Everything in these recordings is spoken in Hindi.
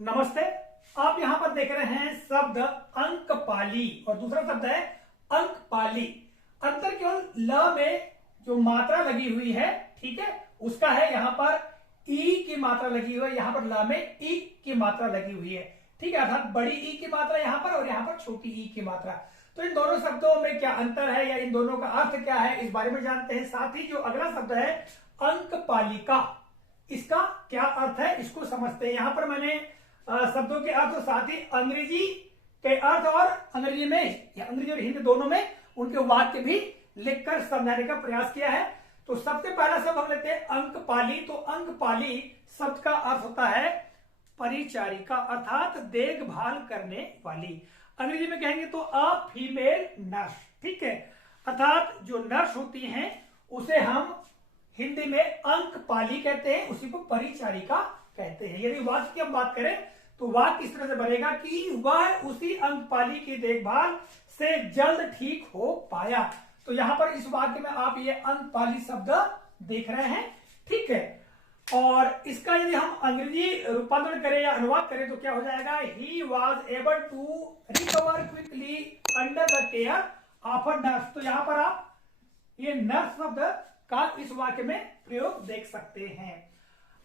नमस्ते। आप यहां पर देख रहे हैं शब्द अंकपाली और दूसरा शब्द है अंकपाली। अंतर केवल ल में जो मात्रा लगी हुई है, ठीक है, उसका है। यहां पर ई की मात्रा लगी हुई है, यहां पर ल में ई की मात्रा लगी हुई है, ठीक है। अर्थात बड़ी ई की मात्रा यहां पर और यहां पर छोटी ई की मात्रा। तो इन दोनों शब्दों में क्या अंतर है या इन दोनों का अर्थ क्या है, इस बारे में जानते हैं। साथ ही जो अगला शब्द है अंकपालिका, इसका क्या अर्थ है इसको समझते हैं। यहां पर मैंने शब्दों के अर्थ साथ ही अंग्रेजी के अर्थ और अंग्रेजी में या अंग्रेजी और हिंदी दोनों में उनके वाक्य भी लिखकर समझाने का प्रयास किया है। तो सबसे पहला शब्द हम लेते हैं अंकपाली। तो अंकपाली शब्द का अर्थ होता है परिचारिका, अर्थात देखभाल करने वाली। अंग्रेजी में कहेंगे तो अ फीमेल नर्स, ठीक है। अर्थात जो नर्स होती हैं उसे हम हिंदी में अंकपाली कहते हैं, उसी को परिचारिका कहते हैं। यदि वाक्य की हम बात करें तो वाक्य इस तरह से बनेगा कि वह उसी अंकपाली की देखभाल से जल्द ठीक हो पाया। तो यहां पर इस वाक्य में आप ये अंकपाली शब्द देख रहे हैं, ठीक है। और इसका यदि हम अंग्रेजी रूपांतरण करें या अनुवाद करें तो क्या हो जाएगा, he was able to recover quickly under the care of a nurse. तो यहां पर आप ये नर्स शब्द का इस वाक्य में प्रयोग देख सकते हैं।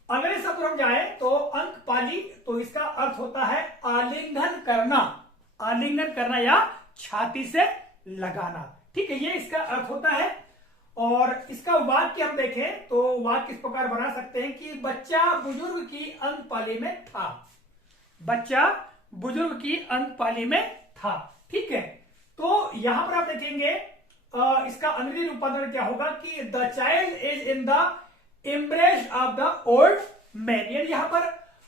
अगले शब्द हम जाए तो अंकपाली, तो इसका अर्थ होता है आलिंगन करना, आलिंगन करना या छाती से लगाना, ठीक है, ये इसका अर्थ होता है। और इसका वाक्य हम देखें तो वाक्य इस प्रकार बना सकते हैं कि बच्चा बुजुर्ग की अंकपाली में था, बच्चा बुजुर्ग की अंकपाली में था, ठीक है। तो यहां पर आप देखेंगे इसका अंग्रेजी रूपांतरण क्या होगा कि the child is in the embrace of the old man. यहां पर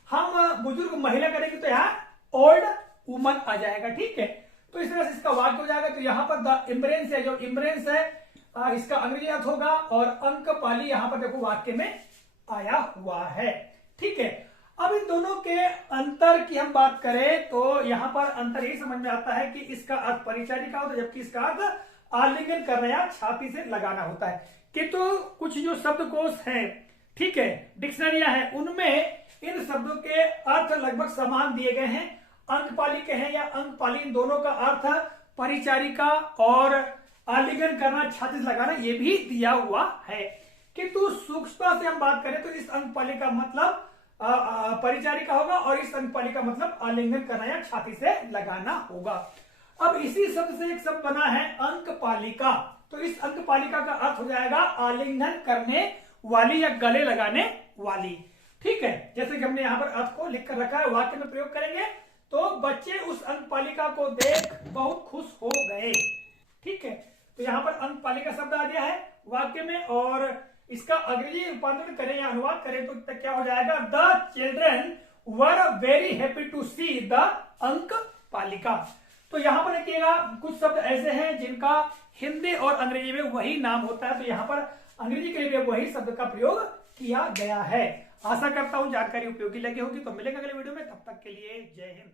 हम बुजुर्ग महिला करेंगे तो यहां ओल्ड वुमन आ जाएगा, ठीक है। तो इस तरह से इसका वाक्य हो जाएगा। तो यहां पर द इम्ब्रेंस है, जो इम्ब्रेंस है इसका अंग्रेजी अर्थ होगा और अंकपाली यहां पर देखो वाक्य में आया हुआ है, ठीक है। अब इन दोनों के अंतर की हम बात करें तो यहां पर अंतर यही समझ में आता है कि इसका अर्थ परिचारिका होता है जबकि इसका अर्थ आलिंगन करना या छाती से लगाना होता है। किंतु कुछ जो शब्दकोश है, ठीक है, डिक्शनरियां हैं, उनमें इन शब्दों के अर्थ लगभग समान दिए गए हैं। अंकपाली के हैं या अंकपाली, इन दोनों का अर्थ परिचारिका और आलिंगन करना, छाती से लगाना, ये भी दिया हुआ है। किंतु सूक्ष्मता से हम बात करें तो इस अंकपाली का मतलब परिचारिका होगा और इस अंकपाली का मतलब आलिंगन करना या छाती से लगाना होगा। अब इसी शब्द से एक शब्द बना है अंकपालिका। तो इस अंकपालिका का अर्थ हो जाएगा आलिंगन करने वाली या गले लगाने वाली, ठीक है। जैसे कि हमने यहां पर अर्थ को लिख कर रखा है, वाक्य में प्रयोग करेंगे तो बच्चे उस अंकपालिका को देख बहुत खुश हो गए, ठीक है। तो यहां पर अंकपालिका शब्द आ गया है वाक्य में और इसका अंग्रेजी रूपांतरण करें या अनुवाद करें तो क्या हो जाएगा, the children were very happy to see the अंकपालिका। तो यहां पर देखिएगा कुछ शब्द ऐसे हैं जिनका हिंदी और अंग्रेजी में वही नाम होता है, तो यहां पर अंग्रेजी के लिए वही शब्द का प्रयोग किया गया है। आशा करता हूं जानकारी उपयोगी लगी होगी। तो मिलेगा अगले वीडियो में, तब तक के लिए जय हिंद।